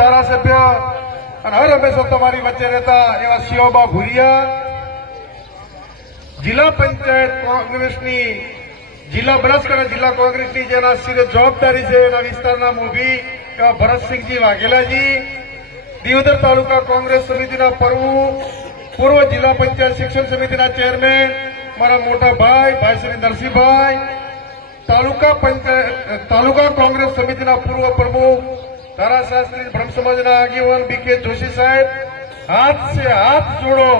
ધારાસભ્ય અને હર હંમેશા તમારી વચ્ચે રહેતા એવા શિવબા ભુરિયા, જિલ્લા પંચાયત કોંગ્રેસની જિલ્લા બનાસકાંઠા જિલ્લા કોંગ્રેસની જેના સિરે જવાબદારી છે એના વિસ્તારના મોભી એવા ભરતસિંહજી વાઘેલાજી, દિયોદર તાલુકા કોંગ્રેસ સમિતિના પ્રમુખ, પૂર્વ જિલ્લા પંચાયત શિક્ષણ સમિતિના ચેરમેન મારા મોટા ભાઈ શ્રી નરસિંહભાઈ, તાલુકા કોંગ્રેસ સમિતિના પૂર્વ પ્રમુખ ધારાશાસ્ત્રી બ્રહ્મ સમાજના આગેવાન બીકે જોશી સાહેબ, હાથ સે હાથ જોડો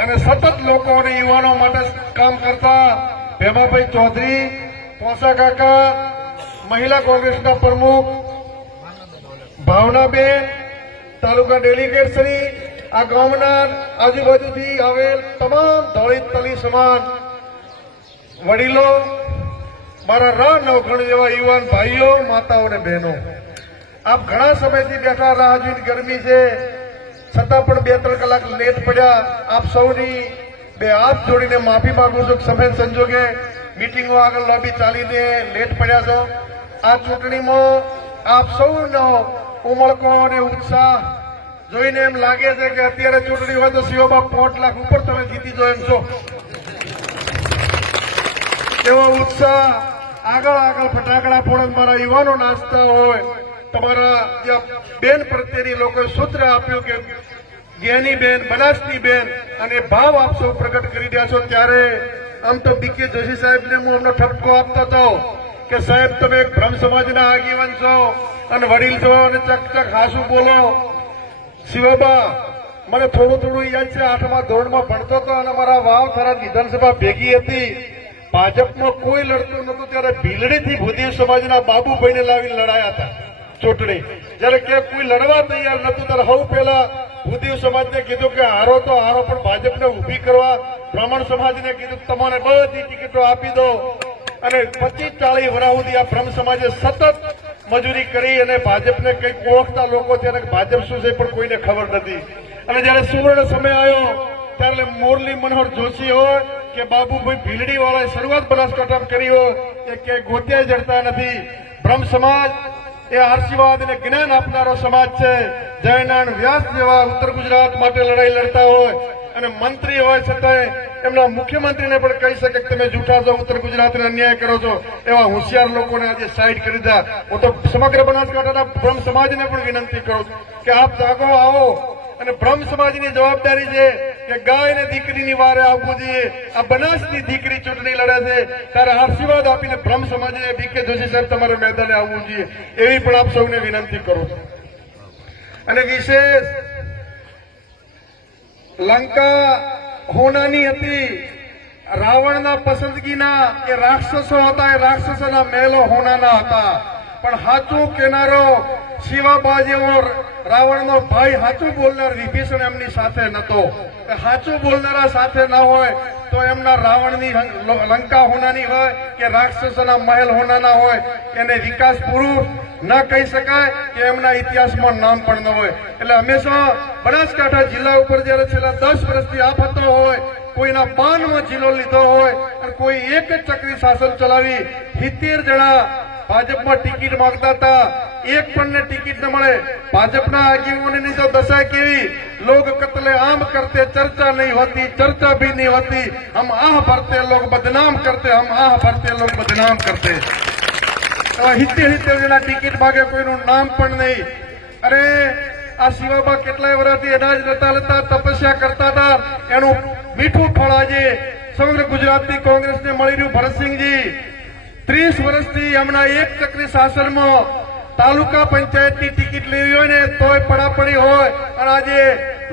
અને સતત લોકો અને યુવાનો માટે કામ કરતા ભેમાભાઈ ચૌધરી, પોસા કાકા, મહિલા કોંગ્રેસના પ્રમુખ ભાવનાબેન, તાલુકા ડેલિગેટ શ્રી, આ ગામના આજુબાજુથી આવેલ તમામ દલિત તલી સમાન વડીલો, મારા રાહ નવખણ જેવા યુવાન ભાઈઓ, માતાઓ અને બહેનો, આપ ઘણા સમયથી બેઠા રાહ જોઈને, ગરમી છે છતાં પણ 2-3 કલાક લેટ પડ્યા. આપ સૌની બે હાથ જોડીને માફી માંગુ છું. સમય સંજોગે મીટિંગો આગળ લોબી ચાલીને લેટ પડ્યા છો. આ ચૂંટણીમાં આપ સૌનો ઉમળકો અને ઉત્સાહ જોઈને એમ લાગે છે કે અત્યારે ચૂંટણી હોય તો શિવબા 5 લાખ ઉપર તમે જીતી જો એમ છો. એવો ઉત્સાહ આગળ ફટાકડા ફોડે મારા યુવાનો નાચતા હોય. તમારા જ્યાં બેન પ્રત્યેની લોકોએ સૂત્ર આપ્યું કે જ્ઞાની બેન, બનાસની બેન, અને ભાવ આપ સૌ પ્રગટ કરી રહ્યા છો. ત્યારે આમ તો બીકે જોશી સાહેબને હું એમનો ઠપકો આપતો હતો કે સાહેબ તમે એક બ્રહ્મ સમાજના આગેવાન છો અને વડીલ છો અને ચકચક હાસું બોલો. શિવબા મને થોડું યાદ છે, 8મા ધોરણમાં ભણતો હતો અને મારા વાવ થરા વિધાનસભા ભેગી હતી. ભાજપમાં કોઈ લડતું નતું ત્યારે ભીલડીથી ભૂદેવ સમાજના બાબુભાઈને લાવીને લડાયા હતા ચૂંટણી. જયારે કે કોઈ લડવા તૈયાર નતું ત્યારે સૌ પહેલા ભૂદેવ સમાજને કીધું કે હારો તો હારો, પણ ભાજપને ઉભી કરવા બ્રાહ્મણ સમાજને કીધું તમને બધી ટિકિટો આપી દો. અને 25-40 વર્ષ સુધી આ બ્રહ્મ સમાજે સતત મજૂરી કરી અને ભાજપને કંઈક ઓળખતા લોકો ત્યારે ભાજપ શું છે પણ કોઈને ખબર નથી. અને જયારે સુવર્ણ સમય આવ્યો ત્યારે મોરલી મનોહર જોશી હોય કે બાબુભાઈ ભીલડી વાળાએ શરૂઆત બનાસકાંઠામાં કરી હોય એ ક્યાંય ગોત્યા જડતા નથી. બ્રહ્મ સમાજ એ આશીર્વાદ અને જ્ઞાન આપનારો સમાજ છે. જયનારાયણ વ્યાસ જેવા ઉત્તર ગુજરાત માટે લડાઈ લડતા હોય અને મંત્રી હોય છતાંય એમના મુખ્યમંત્રીને પણ કહી શકે કે તમે જૂઠા છો, ઉત્તર ગુજરાતને અન્યાય કરો છો. એવા હોશિયાર લોકોને આજે સાઈડ કરી દીધા. હું તો સમગ્ર બનાસકાંઠાના બ્રહ્મ સમાજને પણ વિનંતી કરું છું કે આપ જાગો, આવો. અને બ્રહ્મ સમાજની જવાબદારી છે કે ગાય ને દીકરીની વારે આવવું જોઈએ. આ બનાસની દીકરી ચૂંટણી લડે છે ત્યારે આશીર્વાદ આપીને બ્રહ્મ સમાજે બીકે જોશી સાહેબ તમારે મેદાને આવવું જોઈએ એવી પણ આપ સૌને વિનંતી કરું છું. અને વિશેષ લંકા હોનાની હતી, રાવણના પસંદગીના એ રાક્ષસો હતા, એ રાક્ષસોના મહેલો હોનાના હતા. પણ સાચું કેનારો શિવાબા જેવો રાવણનો ભાઈ, સાચું બોલનાર વિભીષણ એમની સાથે નતો. સાચું બોલનારા સાથે ના હોય તો એમના રાવણની લંકા હોનાની હોય કે રાક્ષસોના મહેલ હોનાના હોય, એને વિકાસ પુરુષ ન કહી શકાય કે એમના ઇતિહાસમાં નામ પણ ન હોય. એટલે હંમેશા બનાસકાંઠા જિલ્લા ઉપર જયારે છેલ્લા 10 વર્ષથી આફતો હોય, કોઈના પાનમાં જિલ્લો લીધો હોય અને કોઈ એક જ ચક્રી શાસન ચલાવી 70 જણા ભાજપમાં ટિકિટ માંગતા હતા, એક પણ ને ટિકિટ ન મળે. ભાજપના આગેવાનોની તો દશા કેવી, लोग कत्ले आम करते चर्चा नहीं होती, चर्चा भी नहीं होती, हम आह भरते लोग बदनाम करते, हम आह भरते लोग बदनाम करते. हिते जेना टिकિટ માગે કોઈનું નામ પણ નહીં. અરે આ શિવાબા કેટલાય વર્ષથી અનાજ નતા લેતા, તપસ્યા કરતા હતા, એનું મીઠું ફળ આજે સમગ્ર ગુજરાતની કોંગ્રેસને મળી રહ્યું. ભરતસિંહજી 30 વર્ષથી એમના એક ચક્રી શાસનમાં તાલુકા પંચાયતની ટિકિટ લેવી હોય ને તોય પડાપડી હોય, અને આજે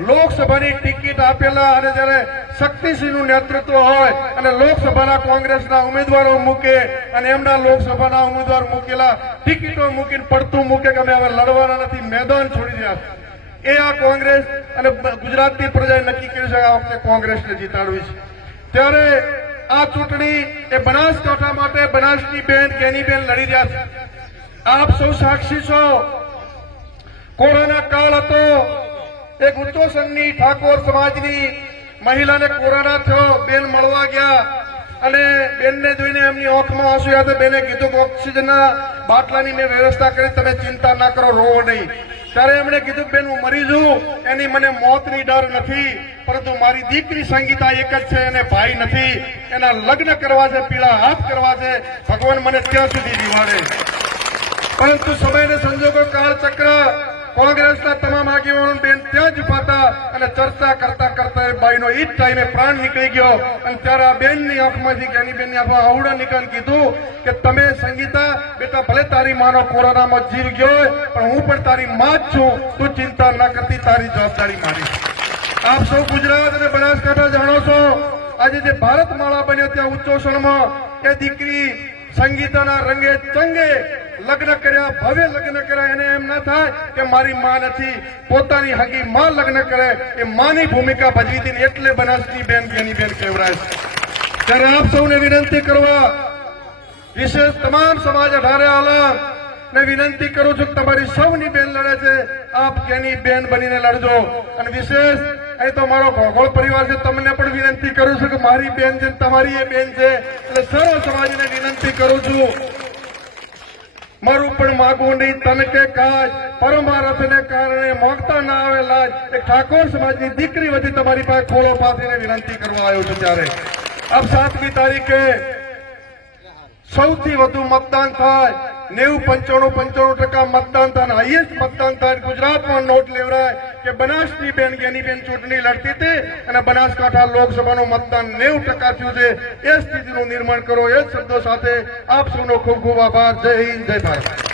લોકસભાની ટિકિટ આપેલા અને જયારે શક્તિસિંહનું નેતૃત્વ હોય અને લોકસભાના કોંગ્રેસના ઉમેદવારો મૂકે અને એમના લોકસભાના ઉમેદવાર મૂકેલા ટિકિટો મૂકીને પડતું મૂકે કે અમે હવે લડવાના નથી, મેદાન છોડી રહ્યા. એ આ કોંગ્રેસ અને ગુજરાતની પ્રજાએ નક્કી કર્યું છે આ વખતે કોંગ્રેસને જીતાડવી છે. ત્યારે આ ચૂંટણી એ બનાસકાંઠા માટે બનાસની બેન જ્ઞાનીબેન લડી રહ્યા છે. આપ સૌ સાક્ષી છો. કોરોના કાળ હતો, એક ઉચ્ચોસનની ઠાકોર સમાજની મહિલાને કોરોના થયો, બેન મળવા ગયા અને બેનને જોઈને એમની આંખમાં આંસુ આવ્યા. બેને કીધું કે ઓક્સિજનના બાટલાની મેં વ્યવસ્થા કરી, તમે ચિંતા ના કરો, રોવો નહીં. ત્યારે એમણે કીધું બેન હું મરી જઉં એની મને મોતની ડર નથી, પરંતુ મારી દીકરી સંગીતા એક જ છે, એને ભાઈ નથી, એના લગ્ન કરવા છે, પીળા હાથ કરવા છે, ભગવાન મને ત્યાં સુધી જીવાડે. પરંતુ સમયને સંજોગો કાળચક્ર કોંગ્રેસના તમામ આગેવાનો બેન ત્યાં જ ઉભા હતા અને ચર્ચા કરતા કરતા એ બાઈનો એ જ ટાઈમે પ્રાણ નીકળી ગયો. અને ત્યારે આ બેનની આંખમાંથી જ્ઞાની બેનની આંખમાં આવડા નીકળ કીધું કે તમે સંગીતા બેટા ભલે તારી માનો કોરોનામાં જીવ ગયો હોય, પણ હું પણ તારી માં જ છું, તું ચિંતા ના કરતી, તારી જવાબદારી મારી. આપ સૌ ગુજરાત અને બનાસકાંઠા જાણો છો, આજે જે ભારતમાળા બન્યો ત્યાં ઉચ્ચોષણમાં એ દીકરી સંગીતાના રંગે ચંગે લગ્ન કર્યા, ભવ્ય લગ્ન કર્યા. એને એમ ના થાય કે મારી માં નથી, પોતાની હગી માં લગ્ન કરે, એ માની ભૂમિકા ભજવી હતી, એટલે બનાસની બેન જ્ઞાની બેન કહેવાય. ત્યારે આપ સૌને વિનંતી કરવા, વિશેષ તમામ સમાજ 18 આલમ ને વિનંતી કરું છું કે તમારી સૌની બેન લડે છે, આપ કેની બેન બનીને લડજો. અને વિશેષ અહીં તો મારો ગોગોળ પરિવાર છે, તમને પણ વિનંતી કરું છું કે મારી બેન છે, તમારી એ બેન છે, એટલે સર્વ સમાજને વિનંતી કરું છું. મારું પણ માગવું નહીં તન કે કાજ, પરમારથને કારણે મોગતા ના આવે લાજ. એક ઠાકોર સમાજની દીકરી વધી તમારી પાસે ખોળો પાથરીને વિનંતી કરવા આવ્યો છું. ત્યારે આપ 7મી તારીખે સૌથી વધુ મતદાન થાય, 90-95% મતદાન થાય, હાઈએસ્ટ મતદાન થાય. ગુજરાતમાં નોટ લેવરાય કે બનાસની બેન જ્ઞાની બેન ચૂંટણી લડતી હતી અને બનાસકાંઠા લોકસભાનું મતદાન 90% થયું છે. એ સ્થિતિનું નિર્માણ કરો, એ જ શબ્દો સાથે આપ સૌનો ખૂબ ખૂબ આભાર. જય હિન્દ, જય ભારત.